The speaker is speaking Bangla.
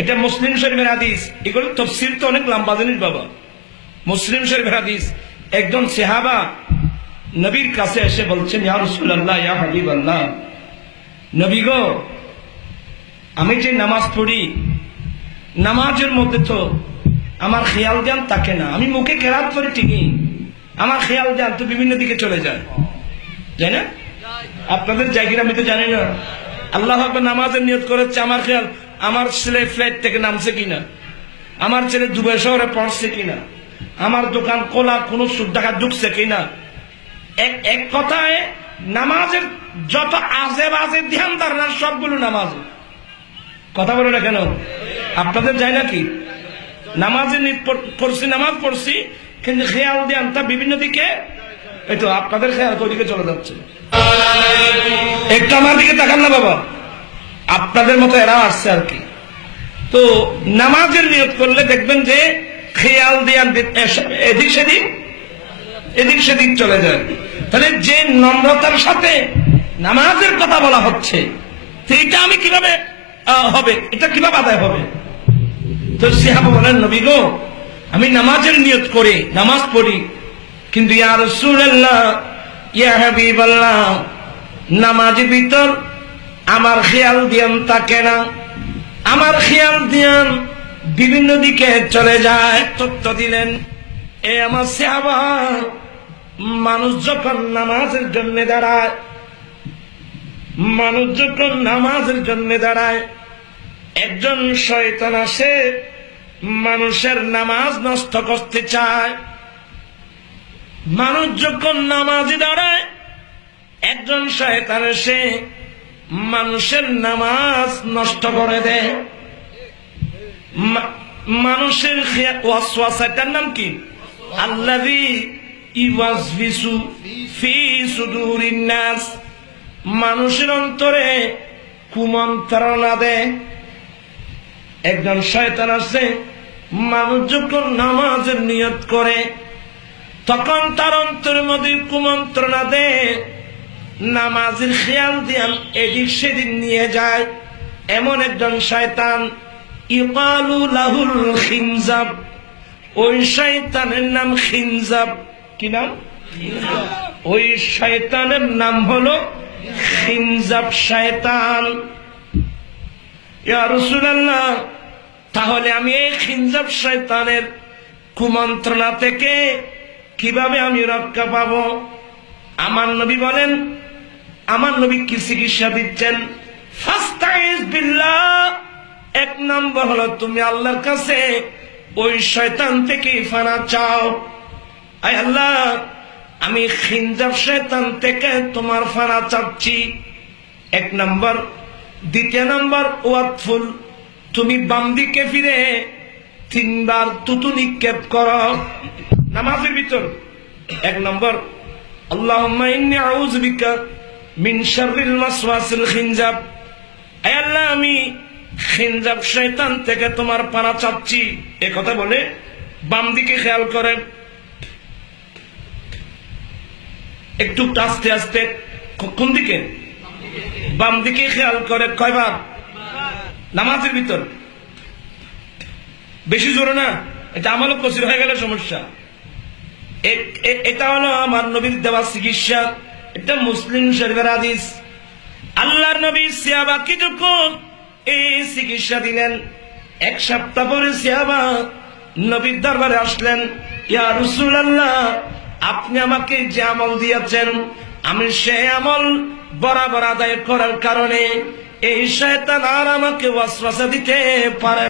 এটা মুসলিম শরীফের হাদিস। এগুলো তাফসীর তো অনেক লম্বা জিনিস বাবা। মুসলিম শরীফের হাদিস, একজন সাহাবা নবীর কাছে এসে বলছেন, ইয়া রাসূলুল্লাহ, ইয়া হাবিবাল্লাহ, নবী গো, আমি যে নামাজ পড়ি, নামাজের মধ্যে তো আমার খেয়াল ধ্যান থাকে না। আমি মুখে কেরাত করি ঠিকই, আমার খেয়াল ধ্যান তো বিভিন্ন দিকে চলে যায়, তাই না? আপনাদের জায়গায় আমি তো জানি না। আল্লাহ আকবার নামাজের নিয়ত করেছে, আমার খেয়াল আমার ছেলে ফ্লাইট থেকে নামছে কিনা, আমার ছেলে দুবাই শহরে পড়ছে কিনা, আমার দোকান খোলা, কোন সুদ টাকা ঢুকছে কিনা। এক কথায় নামাজের যত আজে বাজে ধ্যান ধারণা সবগুলো নামাজে। কথা বলো না কেন? আপনাদের যায় নাকি? নামাজের পড়ছি, নামাজ পড়ছি, কিন্তু খেয়াল ধ্যানটা বিভিন্ন দিকে। এই তো আপনাদের খেয়াল তো ওইদিকে চলে যাচ্ছে। একটু আমার দিকে তাকান না বাবা, আপনাদের মতো এরা আসছে আর কি। তো নামাজের নিয়ত করলে দেখবেন যে খেয়াল ধ্যান এদিক সেদিক, এদিক সেদিক চলে যায়। তাহলে যে নম্রতার সাথে নামাজের কথা বলা হচ্ছে, এটা আমি কিভাবে হবে, এটা কিভাবে আদায় হবে? তো সাহাবা বলেন, নবী গো, আমি নামাজের নিয়ত করে নামাজ পড়ি, কিন্তু ইয়া রাসূলুল্লাহ, ইয়া হাবিবাল্লাহ, নামাজের ভিতর আমার খেয়াল ধ্যান থাকে না, আমার খেয়াল ধ্যান বিভিন্ন দিকে চলে যায়। তথ্য দিলেন, এ আমার সাহাবা, মানুষ যখন নামাজের জন্য দাঁড়ায়, মানুষ যখন নামাজের জন্য দাঁড়ায়, একজন শয়তান আসে মানুষের নামাজ নষ্ট করতে চায়। মানুষ যখন নামাজে দাঁড়ায়, একজন শয়তান এসে মানুষের নামাজ নষ্ট করে দেয়। মানুষের ওয়াসওয়াসাটার নাম কি? আল্লাযী ইওয়াসবিসু ফি সুদুরিন নাস, মানুষের অন্তরে কুমন্ত্রণা দেয়। একজন শয়তান আছে, মানুষ যখন নামাজের নিয়ত করে তখন তার অন্তরের মধ্যে কুমন্ত্রণা দেয়, নামাজের খেয়াল ধ্যান এদিক সেদিক নিয়ে যায়। এমন একজন শয়তান, ইকালু লাহুল খিনজাব, ওই শয়তানের নাম খিনজাব। কি নাম? ওই শয়তানের নাম হলো খিনজাব শয়তান। ইয়া রাসূলুল্লাহ, তাহলে আমি এই খিনজাব শয়তানের কুমন্ত্রণা থেকে কিভাবে আমি রক্ষা পাবো? আমার নবী বলেন, আমার নবী কি চিকিৎসা দিচ্ছেন? ফাস্তাইজ বিল্লাহ, এক নম্বর হলো তুমি আল্লাহর কাছে ওই শয়তান থেকে ফানা চাও। আয় আল্লাহ, আমি খিনজাব শয়তান থেকে তোমার ফানা চাচ্ছি, এক নম্বর। দ্বিতীয় নম্বর, ওয়াতফুল, তুমি বাম দিকে ফিরে 3 বার তুতু নিক্ষেপ করো নামাজের ভিতর। এক নম্বর, আল্লাহুম্মা ইন্নী আউযু বিকা মিন শাররিল ওয়াসওয়াসিল খিনজাব, হে আল্লাহ, আমি খিনজাব শয়তান থেকে তোমার পানা চাচ্ছি। এ কথা বলে বাম দিকে খেয়াল করেন, একটু আস্তে আস্তে। কোন দিকে? বাম দিকে খেয়াল করে। কয়বার? নামাজের ভিতর। বেশি জোরে না, এটা আমারও কসির হয়ে গেলে সমস্যা। এটা হলো আমার নবীর দেওয়া চিকিৎসা। এটা মুসলিম শরীফের হাদিস। আল্লাহর নবী সাহাবাকে যখন এই চিকিৎসা দিলেন, 1 সপ্তাহ পরে সাহাবা নবীর দরবারে আসলেন, ইয়া রাসূলুল্লাহ, আপনি আমাকে যে আমল দিয়েছেন, আমি সেই আমল বরাবর আদায় করার কারণে এই শয়তান আর আমাকে ওয়াসওয়াসা দিতে পারে